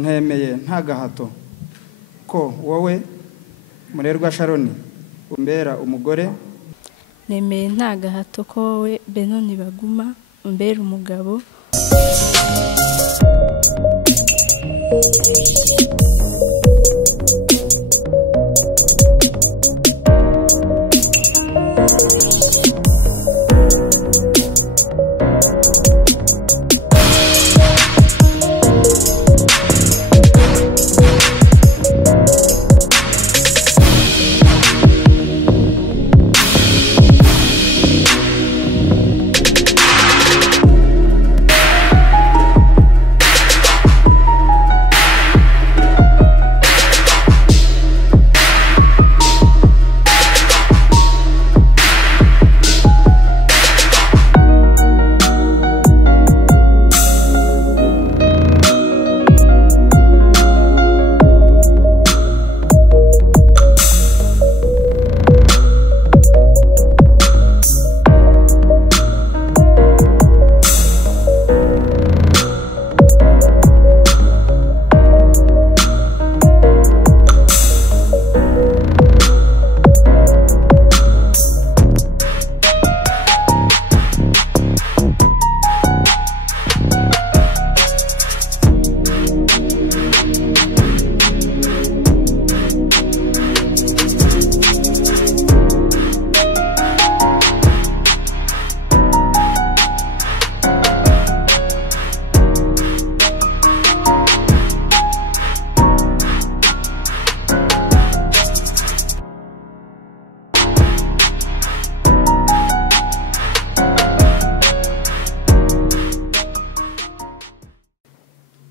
ntemeye nta gahato ko wowe Murerwa Sharon umbera umugore. Nemeye nta gahato ko wowe Benoni Baguma umbera umugabo.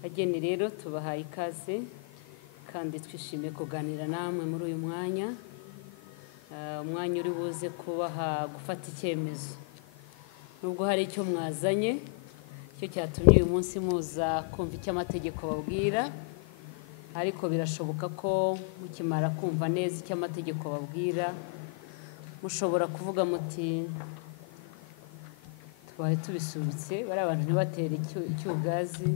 Ageni rero tubahaye ikaze kandi twishimiye kuganira namwe muri uyu mwanya. Umwanya uri buze kubaha gufata icyemezo. Nubwo hari icyo mwazanye cyo cyatumye uyu munsi muza kumva icyo amategeko babwira, ariko birashoboka ko mukimara kumva neza icyo amategeko babwira mushobora kuvuga muti tubaye tubisubitse bari abantu ntibatere icyugazi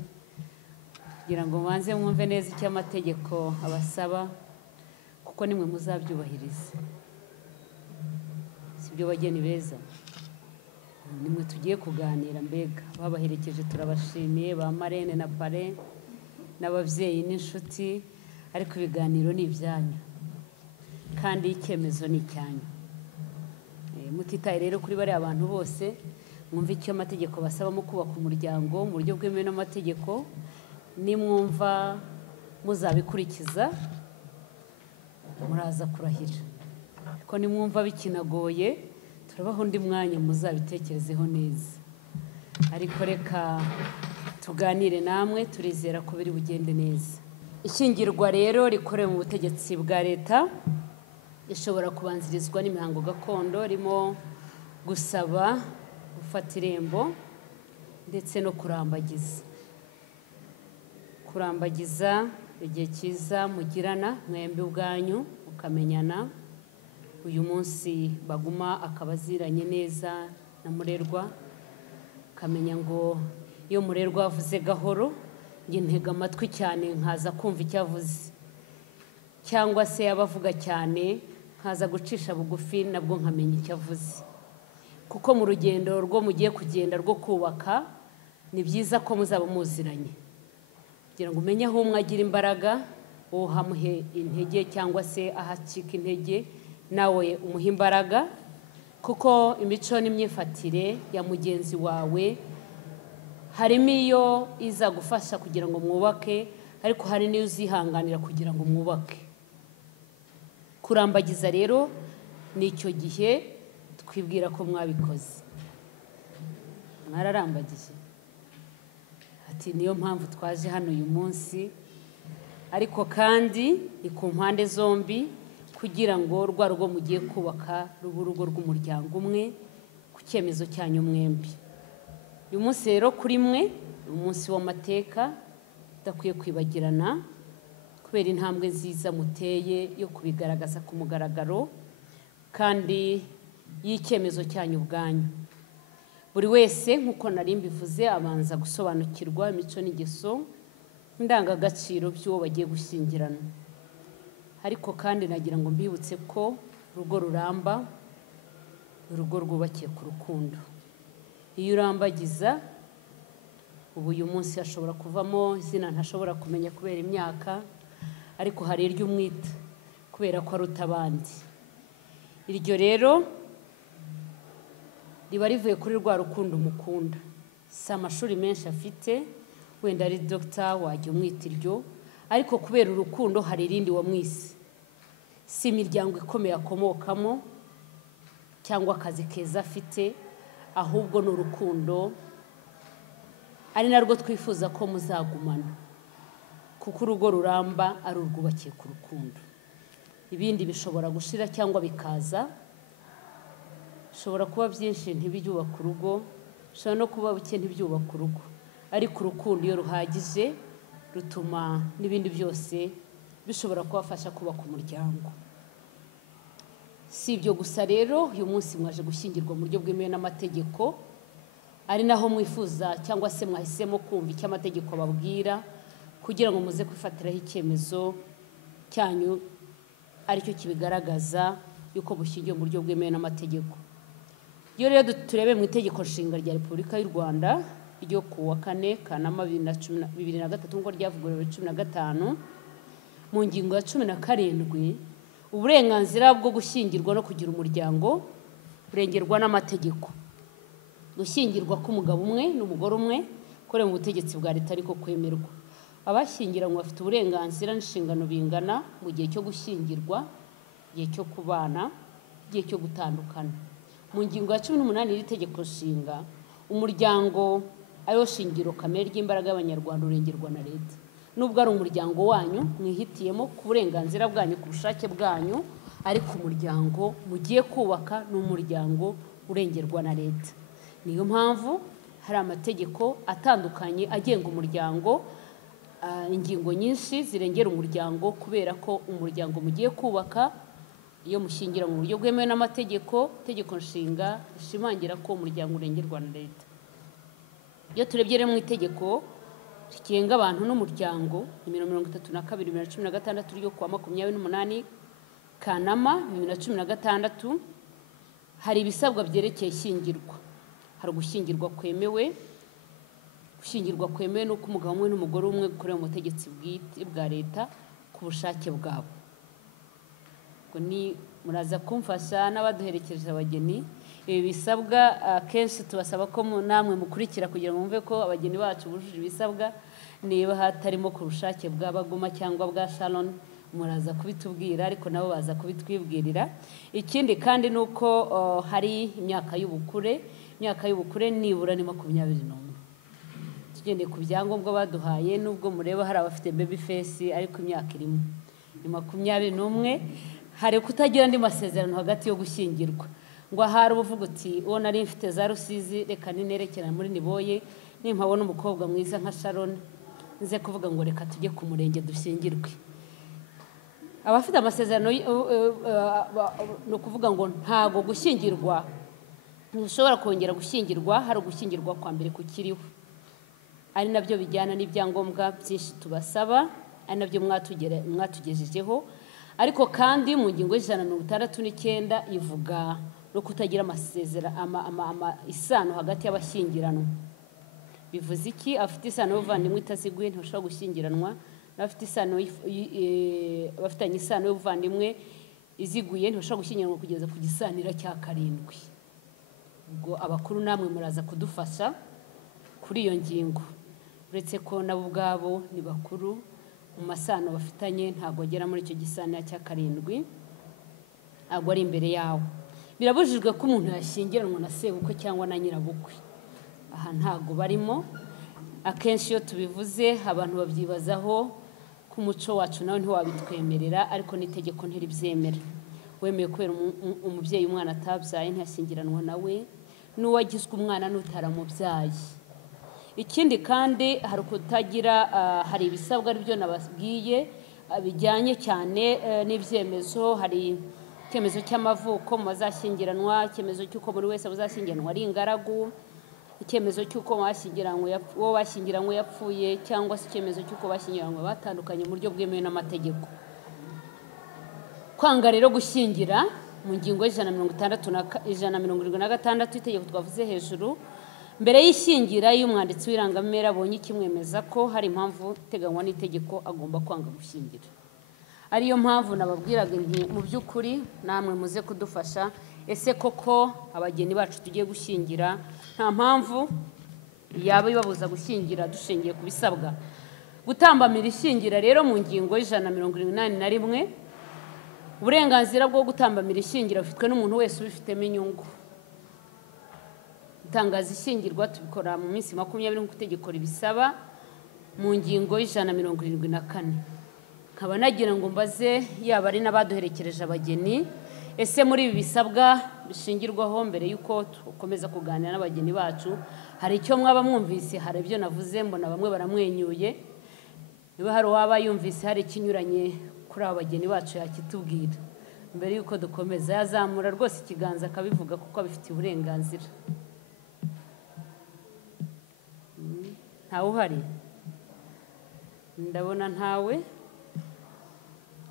kugira ngo banze mwumve neza icyo amategeko abasaba, kuko nimwe muzabyubahiriza. Sibyo bageni beza, nimwe tugiye kuganira. Mbega babaherekeje turabashimiye, ba marene na pare n'abavyeyi n'inshuti, ariko ibiganiro ni ibyanyu kandi icyemezo ni icyanyu. Mutitaye rero kuri bari abantu bose, mwumve icyo amategeko basaba mu kubaka umuryango mu buryo bwemewe n'amategeko. Nimwumva muzabikurikiza muraza kurahira, ariko nimwumva bikinagoye turabaho undi mwanya muzabitekerezeho neza. Ariko reka tuganire namwe, turizera ko biri bugende neza. Ishyingirwa rero rikorewe mu butegetsi bwa leta ishobora kubanzirizwa n'imihango gakondo irimo gusaba, gufata irembo ndetse no kurambagiza. Kurambagiza igihe cyiza mugirana mwembi ubwanyu mukamenyana. Uyu munsi Baguma akaba aziranye neza na Murerwa, kamenya ngo iyo Murerwa avuze gahoro nge ntega amatwi cyane nkaza kumva icyo avuze, cyangwa se yabavuga cyane nkaza gucisha bugufi nabwo nkamenya icyo avuze. Kuko mu rugendo rwo mugiye kugenda rwo kubaka ni byiza ko muzaba muziranye, kugira ngo umenye aho umwe agira imbaraga wowe uhamuhe intege, cyangwa se ahacika intege nawe umuha imbaraga. Kuko imico n'imyifatire ya mugenzi wawe harimo iyo iza gufasha kugira ngo mwubake, ariko hari n'iyo uzihanganira kugira ngo mwubake. kurambagiza rero ni icyo gihe twibwira ko mwabikoze. Mwararambagije ati niyo mpamvu twaje hano uyu munsi, ariko kandi ni ku mpande zombi kugira ngo rwa rugo mugiye kubaka rube urugo rw'umuryango umwe ku cyemezo cyanyu mwembi. Uyu munsi rero kuri mwe umunsi w'amateka udakwiye kwibagirana, kubera intambwe nziza muteye yo kubigaragaza ku mugaragaro kandi y'icyemezo cyanyu ubwanyu. Buri wese nk'uko nari mbivuze abanza gusobanukirwa imico n'ingeso indangagaciro by'uwo bagiye gushyingirana. Ariko kandi nagira ngo mbibutse ko urugo ruramba, urugo rwubakiye ku rukundo. Iyo urambagiza, ubu uyu munsi hashobora kuvamo izina ntashobora kumenya kubera imyaka, ariko hari iryo umwita kubera ko aruta abandi. Iryo rero riba rivuye kuri rwa rukundo mukunda. Si amashuri menshi afite, wenda ari dogita wajya umwita iryo, ariko kubera urukundo hari irindi wamwise. Si imiryango ikomeye akomokamo cyangwa akazi keza afite, ahubwo ni urukundo, ari narwo twifuza ko muzagumana, kuko urugo ruramba ari urwubakiye ku rukundo. Ibindi bishobora gushira cyangwa bikaza, bishobora kuba byinshi ntibyubaka urugo, bishobora no kuba bike ntibyubaka urugo, ariko urukundo iyo ruhagije rutuma n'ibindi byose bishobora kubafasha kubaka umuryango. Si ibyo gusa rero, uyu munsi mwaje gushyingirwa mu buryo bwemewe n'amategeko, ari naho mwifuza cyangwa se mwahisemo kumva icyo amategeko ababwira kugira ngo muze kwifatiraho icyemezo cyanyu aricyo kibigaragaza yuko bushyingiwe mu buryo bwemewe n'amategeko. Iyo rero turebe mu itegeko nshinga rya Repubulika y'u Rwanda ryo ku wa 4 Kanama 2023 ngo ryavuguruwe 2015 mu ngingo ya 17, uburenganzira bwo gushyingirwa no kugira umuryango burengerwa n'amategeko. Gushyingirwa k'umugabo umwe n'umugore umwe kore mu butegetsi bwa leta ariko kwemerwa. Abashyingiranywe bafite uburenganzira n'inshingano bingana mu gihe cyo gushyingirwa, igihe cyo kubana, igihe cyo gutandukana. Mu ngingo ya 18 y'itegeko nshinga, umuryango ariwo shingiro kamere ry'imbaraga y'Abanyarwanda urengerwa na leta. Nubwo ari umuryango wanyu mwihitiyemo ku burenganzira bwanyu ku bushake bwanyu, ariko umuryango mugiye kubaka n'umuryango urengerwa na leta. Niyo mpamvu hari amategeko atandukanye agenga umuryango, ingingo nyinshi zirengera umuryango, kubera ko umuryango mugiye kubaka iyo mushingira mu buryo bwemewe n'amategeko, itegeko nshinga rishimangira ko umuryango urengerwa na leta. Iyo turebye rero mu itegeko rigenga abantu n'umuryango nimero 32/2016 ryo kuwa 28 Kanama 2016, hari ibisabwa byerekeye ishyingirwa. Hari gushyingirwa kwemewe. Gushyingirwa kwemewe nuko umugabo umwe n'umugore umwe gukorera mu butegetsi bwite bwa leta ku bushake bwabo. Ngo ni muraza kumfasha n'abaduherekeje abageni. Ibi bisabwa kenshi tubasaba ko namwe mukurikira kugira ngo mumve ko abageni bacu bujuje ibisabwa. Niba hatarimo ku bushake bw'abaguma cyangwa bwa Sharon, muraza kubitubwira, ariko nabo baza kubitwibwirira. Ikindi kandi nuko hari imyaka y'ubukure. Imyaka y'ubukure nibura ni 21. Tugende ku byangombwa baduhaye, nubwo mureba hari abafite baby face, ariko imyaka irimo ni 21. Hari kutagira andi masezerano hagati yo gushyingirwa, ngo ahari uvuga uti uwo nari mfite za Rusizi reka ninerekera muri Niboye, nimpabona umukobwa mwiza nka Sharon nze kuvuga ngo reka tujye ku murenge dushyingirwe. Abafite amasezerano no kuvuga ngo ntago gushyingirwa ntushobora kongera gushyingirwa, hari ugushyingirwa kwa mbere kukiriho, ari nabyo bijyana n'ibyangombwa byinshi tubasaba, ari nabyo mwatugejejeho. Ariko kandi mu ngingo y'169 ivuga no kutagira amasezerano isano hagati y'abashyingiranwa. Bivuze iki? Afite isano y'ubuvandimwe itaziguye ntushobora gushyingiranwa, n'abafite isano bafitanye isano y'ubuvandimwe iziguye ntushobora gushyingiranwa kugeza ku gisanira cya 7. Ubwo abakuru namwe muraza kudufasha kuri iyo ngingo, uretse ko nabo ubwabo ni bakuru mu masano bafitanye ntago agera muri icyo gisanira cya 7. ntabwo ari imbere yawe. Birabujijwe ko umuntu yashyingiranwa na sebukwe cyangwa na nyirabukwe. Aha ntabwo barimo. Akenshi iyo tubivuze abantu babyibazaho ku muco wacu nawe ntiwabitwemerera, ariko n'itegeko ntiribyemera. Wemeye kubera umubyeyi umwana atabyaye ntiyashyingiranwa nawe, n'uwagizwe umwana n'utaramubyaye. Ikindi kandi hari kutagira hari ibisabwa aribyo nababwiye bijyanye cyane n'ibyemezo. Hari icyemezo cy'amavuko mu bazashyingiranwa, icyemezo cy'uko buri wese bazashyingiranwa ari ingaragu, icyemezo cy'uko uwo bashyingiranywe yapfuye, cyangwa se icyemezo cy'uko bashyingiranywe batandukanye mu buryo bwemewe n'amategeko. Kwanga rero gushyingira mu ngingo y'176 itegeko twavuze hejuru, mbere y'ishyingira iyo umwanditsi w'irangamere abonye ikimwemeza ko hari impamvu iteganywa n'itegeko agomba kwanga gushyingira. Ariyo mpamvu nababwiraga nti mu by'ukuri namwe muze kudufasha. Ese koko abageni bacu tugiye gushyingira nta mpamvu yaba ibabuza gushyingira dushingiye ku bisabwa? Gutambamira ishyingira rero mu ngingo y'181, uburenganzira bwo gutambamira ishyingira bufitwe n'umuntu wese ubifitemo inyungu. Gutangaza ishyingirwa tubikora mu minsi 20 nk'uko itegeko ribisaba mu ngingo y'174. Nkaba nagira ngo mbaze yaba ari n'abaduherekereje abageni, ese muri ibi bisabwa bishingirwaho mbere y'uko tukomeza kuganira n'abageni bacu hari icyo mwaba mwumvise? Hari ibyo navuze mbona bamwe baramwenyuye. Niba hari uwaba yumvise hari ikinyuranye kuri aba bageni bacu yakitubwira mbere y'uko dukomeza. Yazamura rwose ikiganza akabivuga kuko abifitiye uburenganzira. Ntawe uhari? Ndabona ntawe.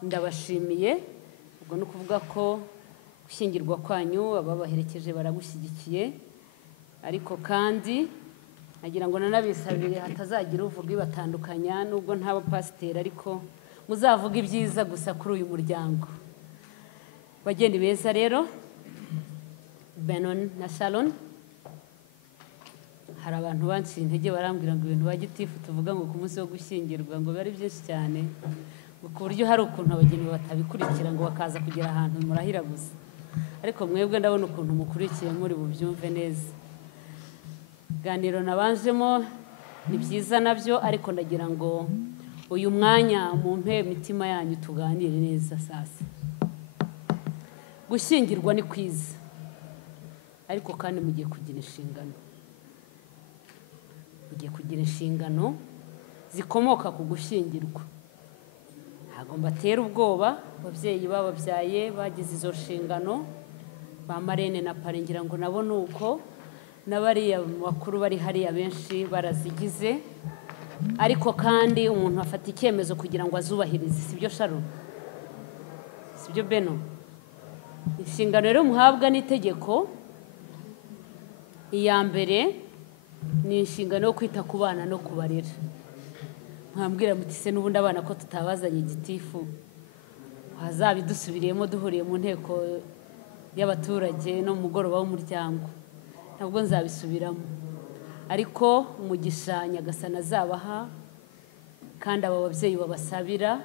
Ndabashimiye. Ubwo no kuvuga ko gushyingirwa kwanyu ababaherekeje baragushyigikiye, ariko kandi nagira ngo nanabisabire hatazagira uvuga ibatandukanya, nubwo ntaba pasiteri ariko muzavuga ibyiza gusa kuri uyu muryango. Bageni beza rero, Benon na Sharon, hari abantu banciye intege barambwira ngo ibintu bagitifu tuvuga ngo ku munsi wo gushyingirwa ngo bari byinshi cyane, ku buryo hari ukuntu abageni batabikurikira ngo bakaza kugera ahantu murahira gusa. Ariko mwebwe ndabona ukuntu mukurikiye muri bubyumve neza. Ganiro nabanjemo ni byiza nabyo, ariko ndagira ngo uyu mwanya mumpe imitima yanyu tuganire neza. Sasa gushyingirwa ni kwiza, ariko kandi mugiye kugira inshingano. Mugiye kugira inshingano zikomoka ku gushyingirwa. Ntabwo mbatera ubwoba, ababyeyi bababyaye bagize izo nshingano, ba marene na pare ngira ngo nabo nuko, n'abariya bakuru bari hariya benshi barazigize. Ariko kandi umuntu afata icyemezo kugira ngo azubahirize, sibyo Sharon? Sibyo Beno? Inshingano rero muhabwa n'itegeko, iya mbere ni inshingano yo kwita ku bana no kubarera. Mwambwira muti se n'ubundi abana ko tutabazanye igitifu, hazabidusubiriyemo duhuriye mu nteko y'abaturage no mu mugoroba w'umuryango? Ntabwo nzabisubiramo, ariko umugisha Nyagasani azabaha kandi aba babyeyi babasabira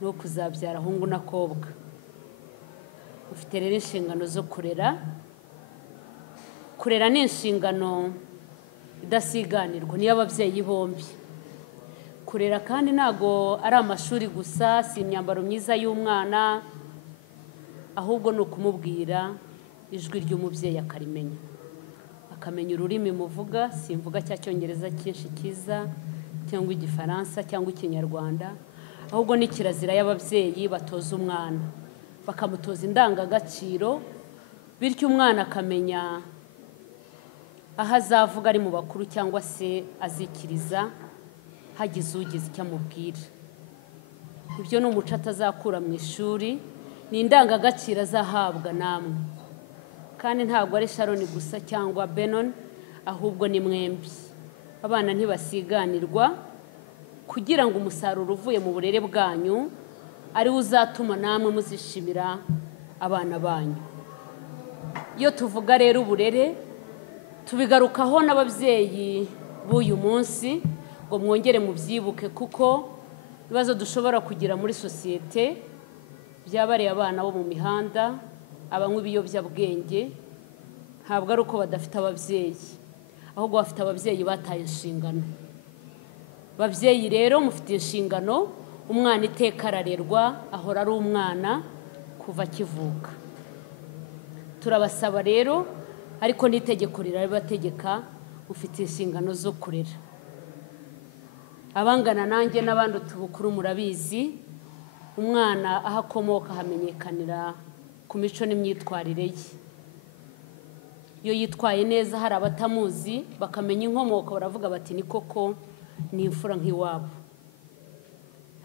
no kuzabyara hungu na kobwa. Ufite rero inshingano zo kurera. Kurera ni inshingano idasiganirwa n'iy'ababyeyi bombi. Kurera kandi ntago ari amashuri gusa, si imyambaro myiza y'umwana, ahubwo ni ukumubwira ijwi ry'umubyeyi akarimenya, akamenya ururimi muvuga, simvuga cya cyongereza cyinshi cyiza cyangwa igifaransa cyangwa ikinyarwanda, ahubwo ni kirazira y'ababyeyi batoza umwana, bakamutoza indangagaciro, bityo umwana akamenya aho azavuga ari mu bakuru cyangwa se azikiriza hagize ugize icyo amubwira. Ibyo ni umuco atazakura mu ishuri, ni indangagaciro azahabwa namwe. Kandi ntabwo ari Sharon gusa cyangwa Benon, ahubwo ni mwembi. Abana ntibasiganirwa, kugira ngo umusaruro uvuye mu burere bwanyu ari uzatuma namwe muzishimira abana banyu. Iyo tuvuga rero uburere, tubigarukaho n'ababyeyi b'uyu munsi ngo mwongere mubyibuke, kuko ibibazo dushobora kugira muri sosiyete byabareye abana bo mu mihanda, abanywa ibiyobyabwenge, ntabwo ari uko badafite ababyeyi, ahubwo bafite ababyeyi bataye inshingano. Babyeyi rero mufite inshingano, umwana iteka ararerwa, ahora ari umwana kuva akivuka. Turabasaba rero, ariko n'itegeko rirabategeka, ufite inshingano zo kurera. Abangana nanjye n'abandi tubukuru murabizi, umwana aho akomoka hamenyekanira ku mico n'imyitwarire ye. Iyo yitwaye neza hari abatamuzi bakamenya inkomoko, baravuga bati ni koko ni imfura nk'iwabo.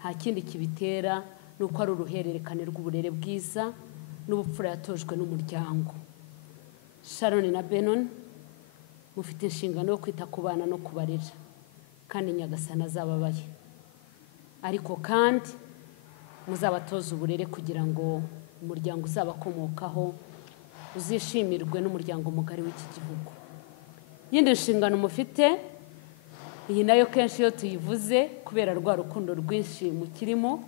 Nta kindi kibitera nuko ari uruhererekane rw'uburere bwiza n'ubupfura yatojwe n'umuryango. Sharon na Benon mufite inshingano yo kwita ku bana no kubarera, kandi Nyagasani azababaye. Ariko kandi muzabatoza uburere kugira ngo umuryango uzabakomokaho uzishimirwe n'umuryango mugari w'iki gihugu. Yindi nshingano mufite, iyi nayo kenshi iyo tuyivuze kubera rwa rukundo rwinshi mukirimo,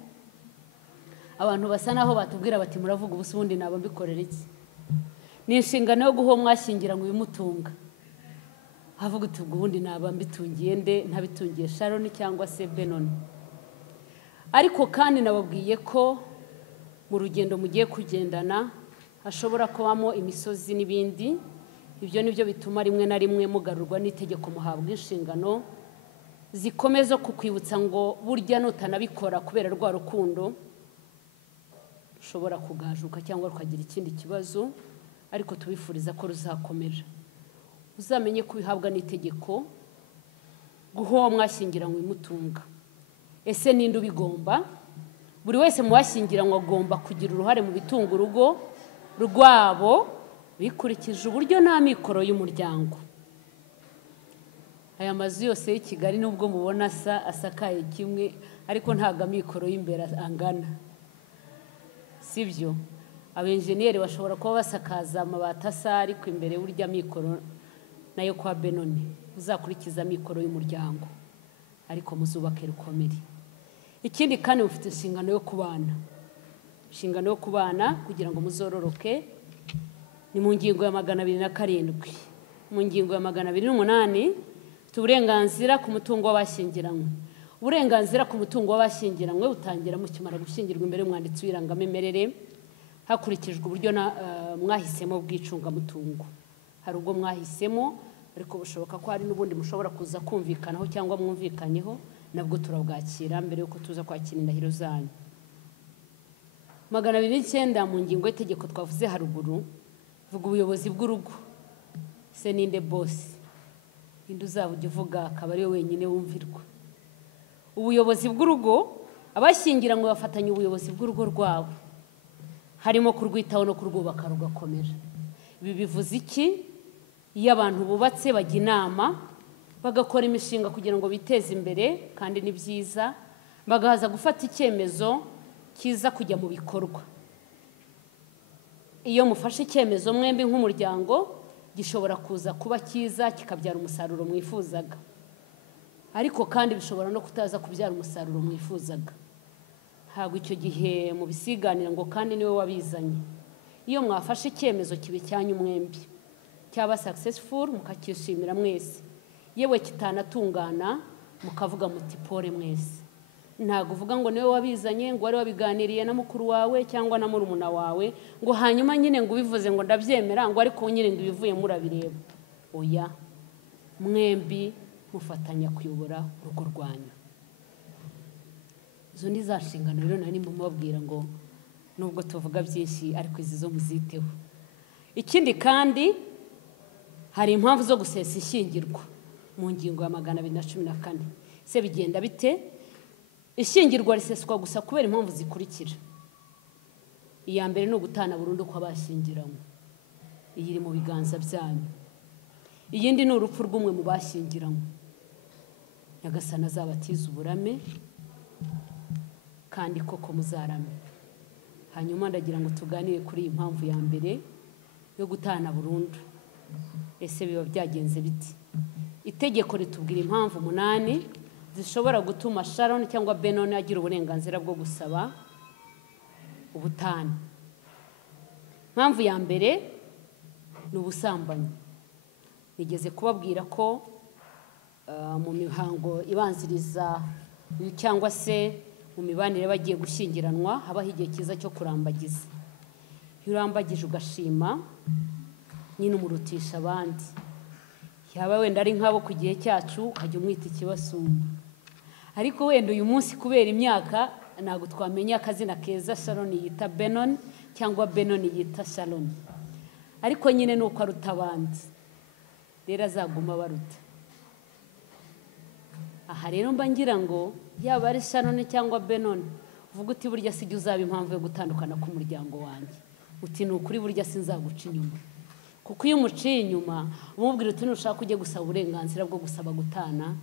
abantu basa naho batubwira bati muravuga ubusa ubundi naba mbikorera iki. Ni inshingano yo guha mwashyingiranywe ibimutunga. Havuga uti ubundi naba mbitungiye nde, ntabitungiye Sharon cyangwa se Benon. Ariko kandi nababwiye ko mu rugendo mugiye kugendana hashobora kubamo imisozi n'ibindi. Ibyo nibyo bituma rimwe na rimwe mugarurwa n'itegeko muhabwa inshingano zikomeza kukwibutsa ngo burya nutanabikora kubera rwa rukundo ushobora kugajuka cyangwa ukagira ikindi kibazo, ariko tubifuriza ko ruzakomera. Uzamenye ko bihabwa n'itegeko guha uwo mwashyingiranywe imutunga. Ese ninde ubigomba? Buri wese mu bashyingiranywe agomba kugira uruhare mu bitunga urugo rwabo bikurikije uburyo nta mikoro y'umuryango. Aya mazu yose y'i Kigali nubwo mubona asakaye kimwe, ariko ntago amikoro y'imbere angana, sibyo? Abenjeniyeri bashobora kuba basakaza amabati asa, ariko imbere burya mikoro nayo kwa Benoni uzakurikiza mikoro y'umuryango, ariko muzubake rukomere. Ikindi kandi mufite inshingano yo kubana. Inshingano yo kubana kugira ngo muzororoke ni mu ngingo ya 207. Mu ngingo ya 208 uburenganzira ku mutungo w'abashyingiranywe. Uburenganzira ku mutungo w'abashyingiranywe butangira mukimara gushyingirwa imbere y'umwanditsi w'irangamimerere hakurikijwe uburyo mwahisemo bw'icungamutungo. Hari ubwo mwahisemo, ariko bushoboka ko hari n'ubundi mushobora kuza kumvikanaho cyangwa mwumvikanyeho, nabwo turabwakira mbere yuko tuza kwakira indahiro zanyu. 209 mu ngingo y'itegeko twavuze haruguru vuga ubuyobozi bw'urugo. Se ninde boss? Indi uzaba ujya uvuga akaba ari we wenyine wumvirwa. Ubuyobozi bw'urugo, abashyingiranywe bafatanya ubuyobozi bw'urugo rwabo, harimo kurwitaho no kurwubaka rugakomera. Ibi bivuze iki? Iyo abantu bubatse bajya inama bagakora imishinga kugira ngo biteze imbere, kandi ni byiza, bagahaza gufata icyemezo kiza kujya mu bikorwa. Iyo mufashe icyemezo mwembi nk'umuryango, gishobora kuza kuba cyiza kikabyara umusaruro mwifuzaga, ariko kandi bishobora no kutaza kubyara umusaruro mwifuzaga. Ntabwo icyo gihe mubisiganira ngo kandi niwe wabizanye. Iyo mwafashe icyemezo kibe cyanyu mwembi, cyaba successful mukakishimira mwese, yewe kitanatungana mukavuga muti pole mwese. Ntago uvuga ngo niwe wabizanye, ngo wari wabiganiriye na mukuru wawe cyangwa na murumuna wawe, ngo hanyuma nyine ngo ubivuze ngo ndabyemera, ngo ariko nyine ngo ibivuye murabireba. Oya, mwembi mufatanya kuyobora urugo rwanyu. Izo ni za nshingano rero nari mubabwira ngo nubwo tuvuga byinshi ariko izi zo muziteho. Ikindi kandi hari impamvu zo gusesa ishyingirwa mu ngingo ya 214. Se bigenda bite? Ishyingirwa riseswa gusa kubera impamvu zikurikira. Iya mbere ni ugutana burundu kw'abashyingiranywe. Iyi iri mu biganza byanyu. Iyindi ni urupfu rw'umwe mu bashyingiranywe. Nyagasani azabatiza uburame kandi koko muzarame. Hanyuma ndagira ngo tuganire kuri iyi mpamvu ya mbere yo gutana burundu. Ese biba byagenze biti? Itegeko ritubwira impamvu 8 zishobora gutuma Sharon cyangwa Benon agira uburenganzira bwo gusaba ubutane. Impamvu ya mbere ni ubusambanyi. Nigeze kubabwira ko mu mihango ibanziriza cyangwa se mu mibanire bagiye gushyingiranwa habaho igihe cyiza cyo kurambagiza. Iyo urambagije ugashima nyine umurutisha abandi. Yaba wenda ari nk'abo ku gihe cyacu ukajya umwita ikibasumba. Ariko wenda uyu munsi kubera imyaka ntabwo twamenya akazina keza Sharon yita Benon cyangwa Benon yita Sharon. Ariko nyine ni uko aruta abandi, rero azaguma baruta. Aha rero mba ngira ngo yaba ari Sharon cyangwa Benon, uvuga uti burya sijya uzaba impamvu yo gutandukana k'umuryango wanjye. Uti ni ukuri burya sinzaguca inyuma. Kuko iyo umuciye inyuma umubwira uti nushaka ujye gusaba uburenganzira bwo gusaba gutana,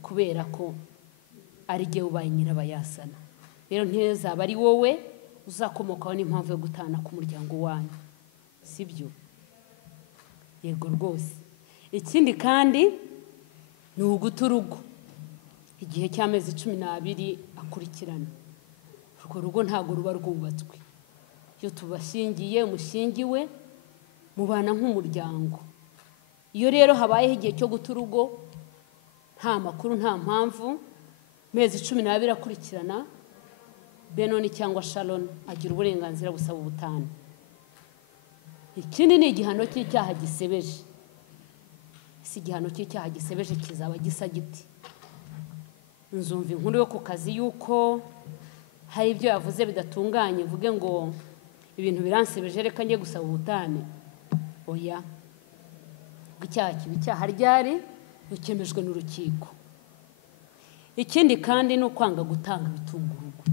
kubera ko ari jye ubaye nyirabayazana. Rero ntizaba ari wowe uzakomokaho n'impamvu yo gutana k'umuryango wanyu, sibyo? Yego rwose. Ikindi kandi ni uguta urugo igihe cy'amezi 12 akurikirana. Urwo rugo ntabwo ruba rwubatswe. Iyo tubashingiye umushingiwe mubana nk'umuryango. Iyo rero habayeho igihe cyo guta urugo nta makuru nta mpamvu, mezi 12 akurikirana, Benon cyangwa Sharon agira uburenganzira busaba ubutane. Ikindi ni igihano cy'icyaha gisebeje. Si igihano cy'icyaha gisebeje kizaba gisa giti. Nzumva inkuru yo ku kazi yuko hari ibyo yavuze bidatunganye, vuge ngo ibintu biransebeje reka njye gusaba ubutane. Oya, icyaha kibi cyaha ryari bikemejwe n'urukiko. Ikindi kandi ni ukwanga gutanga ibitunga urugo.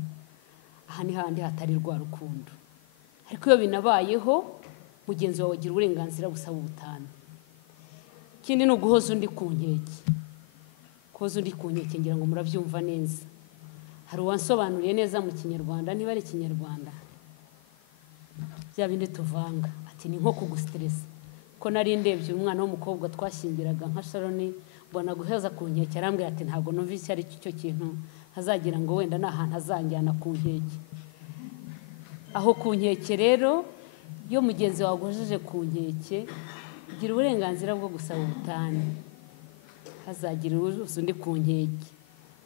Aha ni handi hatari rwa rukundo. Ariko iyo binabayeho mugenzi wawe agira uburenganzira busaba ubutane. Ikindi ni uguhoza undi ku nkeke. Koza undi ku nkeke ngira ngo murabyumva neza. Hari uwansobanuriye neza mu Kinyarwanda, niba ari Kinyarwanda, bya bindi tuvanga, ati ni nko kugustress. Ko nari ndebye umwana w'umukobwa twashyingiraga nka Sharon, mbona guheza ku nkeke, arambwira ati ntabwo numva icyo ari cyo kintu, hazagira ngo wenda nahantu azanjyana ku nkeke. Aho ku nkeke rero, iyo mugenzi wawe agujeje ku nkeke, ugira uburenganzira bwo gusaba ubutane. Hazagira undi ku nkeke.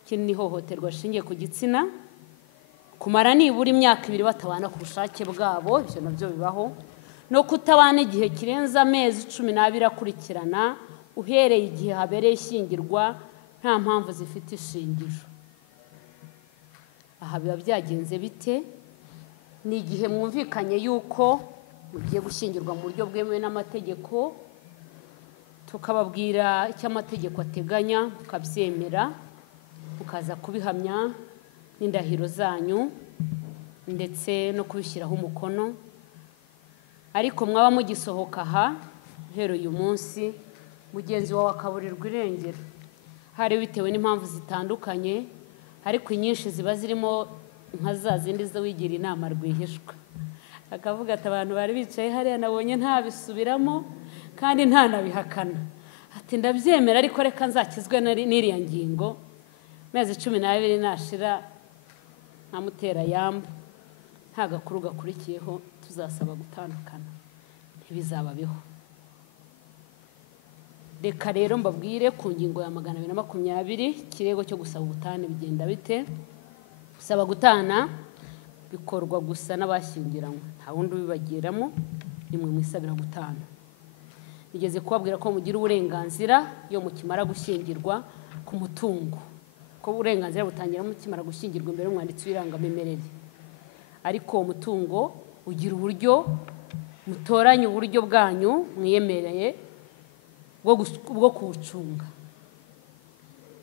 Ikindi ni ihohoterwa rishingiye ku gitsina, kumara nibura imyaka 2 batabana ku bushake bwabo, ibyo nabyo bibaho. No kutabana igihe kirenza amezi 12 akurikirana uhereye igihe habereye ishyingirwa nta mpamvu zifite ishingiro. Aha biba byagenze bite? Ni igihe mwumvikanye yuko mugiye gushyingirwa mu buryo bwemewe n'amategeko, tukababwira icyo amategeko ateganya, mukabyemera, mukaza kubihamya n'indahiro zanyu ndetse no kubishyiraho umukono. Ariko mwaba mugisohoka aha hero uyu munsi mugenzi wawe akaburirwa irengero. Hari bitewe n'impamvu zitandukanye, ariko inyinshi ziba zirimo nka za zindi zo wigira inama rwihishwa. Akavuga ati abantu bari bicaye hariya nabonye ntabisubiramo kandi nta nabihakana. Ati ndabyemera ariko reka nzakizwe n'iriya ngingo. Mezi 12 nashira nkamutera yamba, nta gakuru gakurikiyeho tuzasaba gutandukana. Ntibizababeho. Reka rero mbabwire ku ngingo ya 220 kirego cyo gusaba ubutane bigenda bite. Gusaba gutana bikorwa gusa n'abashyingiranywe, nta wundi ubibagiramo, nimwe mwisabira gutana. Nigeze kubabwira ko mugira uburenganzira iyo mukimara gushyingirwa ku mutungo, ko uburenganzira butangira mukimara gushyingirwa imbere y'umwanditsi w'irangamimerere. Ariko umutungo ugira uburyo mutoranye uburyo bwanyu mwiyemereye bwo kuwucunga.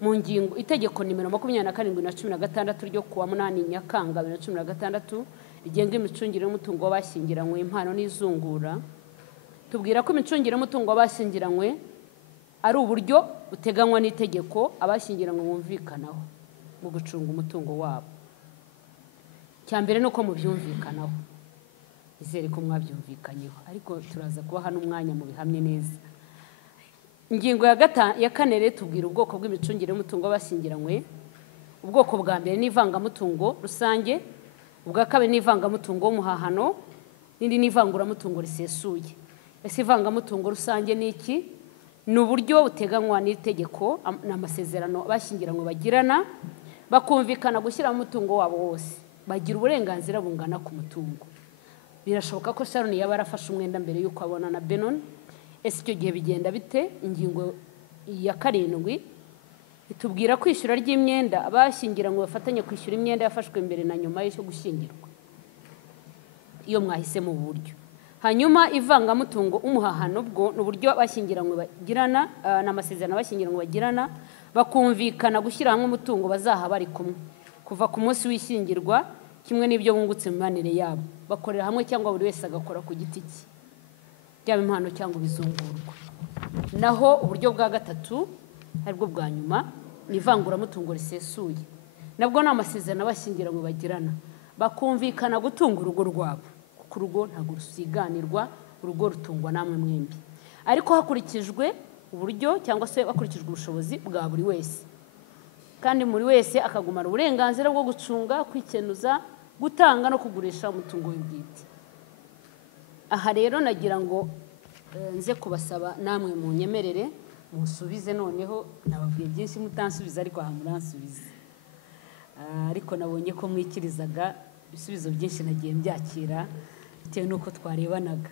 Mu ngingo itegeko nimero 27/16 ryo kuwa 8 Nyakanga 2016 rigenga imicungire y'umutungo w'abashyingiranywe, impano n'izungura, tubwira ko imicungire y'umutungo w'abashyingiranywe ari uburyo buteganywa n'itegeko abashyingiranywe bumvikanaho mu gucunga umutungo wabo. Cyambere nuko mubyumvikanaho. Izere ko mwabyumvikanyeho, ariko turaza kuba hano umwanya mu bihamye neza. Ingingo ya 4 rero tubwira ubwoko bw'imicungire y'umutungo w'abashyingiranywe. Ubwoko bwa mbere ni ivangamutungo rusange, ubwa kabiri ni ivangamutungo w'umuhahano, n'indi ni ivanguramutungo risesuye. Ese ivangamutungo rusange ni iki? Ni uburyo buteganywa n'itegeko n'amasezerano abashyingiranywe bagirana, bakumvikana gushyira umutungo wabo wose, bagira uburenganzira bungana ku mutungo. Birashoboka ko Sharon yaba arafashe umwenda mbere y'uko abona na Benon. Ese icyo gihe bigenda bite? Ingingo ya 7 itubwira kwishyura ry'imyenda abashyingiranywe bafatanye kwishyura imyenda yafashwe mbere na nyuma yo gushyingirwa, iyo mwahise mu buryo. Hanyuma ivangamutungo umuhahano bwo n'uburyo abashyingiranywe bagirana n'amasezerano abashyingiranywe bagirana, bakumvikana gushyira hamwe umutungo bazaha bari kumwe kuva ku munsi w'ishyingirwa, kimwe n'ibyo bungutse mu manire yabo, bakorera hamwe cyangwa buri wese agakora ku giti cye, byaba impano cyangwa bizungurwa. Naho uburyo bwa 3 aribwo bwa nyuma ni ivanguramutungo risesuye, nabwo n'amasezerano abashyingiranywe bagirana, bakumvikana gutunga urugo rwabo, kuko urugo ntabwo rusiganirwa, urugo rutungwa namwe mwembi, ariko hakurikijwe uburyo cyangwa se bakurikijwe ubushobozi bwa buri wese, kandi muri wese akagumana uburenganzira bwo gucunga, kwikenuza, gutanga no kugurisha umutungo w'ubwite. Aha rero nagira ngo nze kubasaba namwe mu nyemerere musubize, noneho nababwiye byinshi mutansubiza ariko aha muransubiza. Ariko nabonye ko mwikirizaga ibisubizo byinshi nagiye mbyakira bitewe n'uko twarebanaga.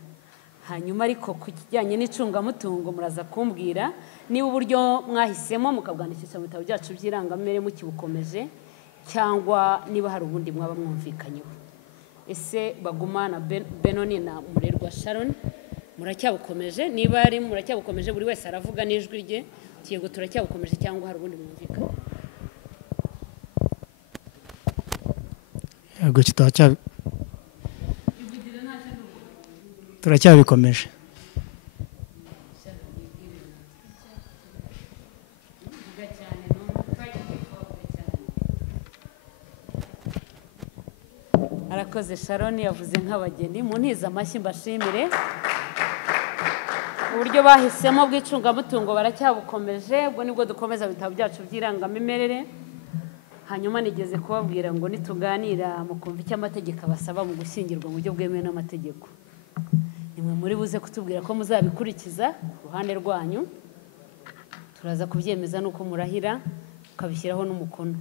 Hanyuma ariko ku kijyanye n'icungamutungo muraza kumbwira niba uburyo mwahisemo mukabwandikisha mu bitabo byacu by'irangamere mukibukomeje, cyangwa niba hari ubundi mwaba mwumvikanyeho. Ese Baguma na Benon na Murerwa Sharon muracyabukomeje? Niba ari muracyabukomeje, buri wese aravuga n'ijwi rye, yego turacyabukomeje cyangwa hari ubundi mwumvikana? Yego turacyabikomeje. Arakoze Sharon, yavuze nk'abageni. Mu ntiza amashyi mbashimire. Uburyo bahisemo bw'icungamutungo baracyabukomeje, ubwo nibwo dukomeza bitabo byacu by'irangamimerere. Hanyuma nigeze kubabwira ngo nituganira mukumva icyo amategeko abasaba mu gushyingirwa mu buryo bwemewe n'amategeko, nimwe muri buze kutubwira ko muzabikurikiza ku ruhande rwanyu, turaza kubyemeza nuko murahira ukabishyiraho n'umukono.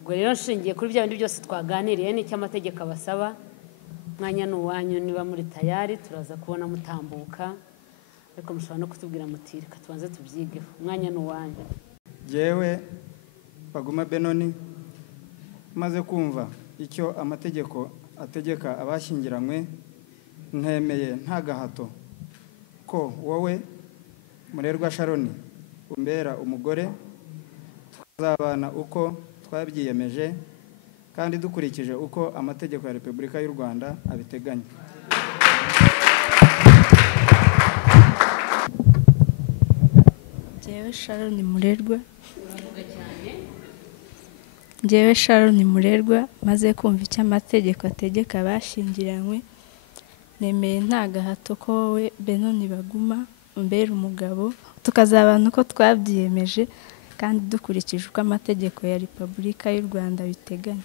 Ubwo rero nshingiye kuri bya bindi byose twaganiriye n'icyo amategeko abasaba, mwanya n'uwanyu, niba muri tayari turaza kubona mutambuka, ariko mushobora no kutubwira muti reka tubanze tubyigeho. Mwanya n'uwanyu. Jewe Baguma Benon maze kumva icyo amategeko ategeka abashyingiranywe, ntemeye nta gahato ko wowe Murerwa Sharon umbera umugore, tukazabana uko twabyiyemeje kandi dukurikije uko amategeko ya Repubulika y'u Rwanda abiteganya. Njyewe Sharon Murerwa maze kumva icyo amategeko ategeka abashyingiranywe, nemeye nta gahato ko wowe Benon Baguma umbera umugabo, tukazabana uko twabyiyemeje kandi dukurikije uko amategeko ya Repubulika y'u Rwanda biteganya.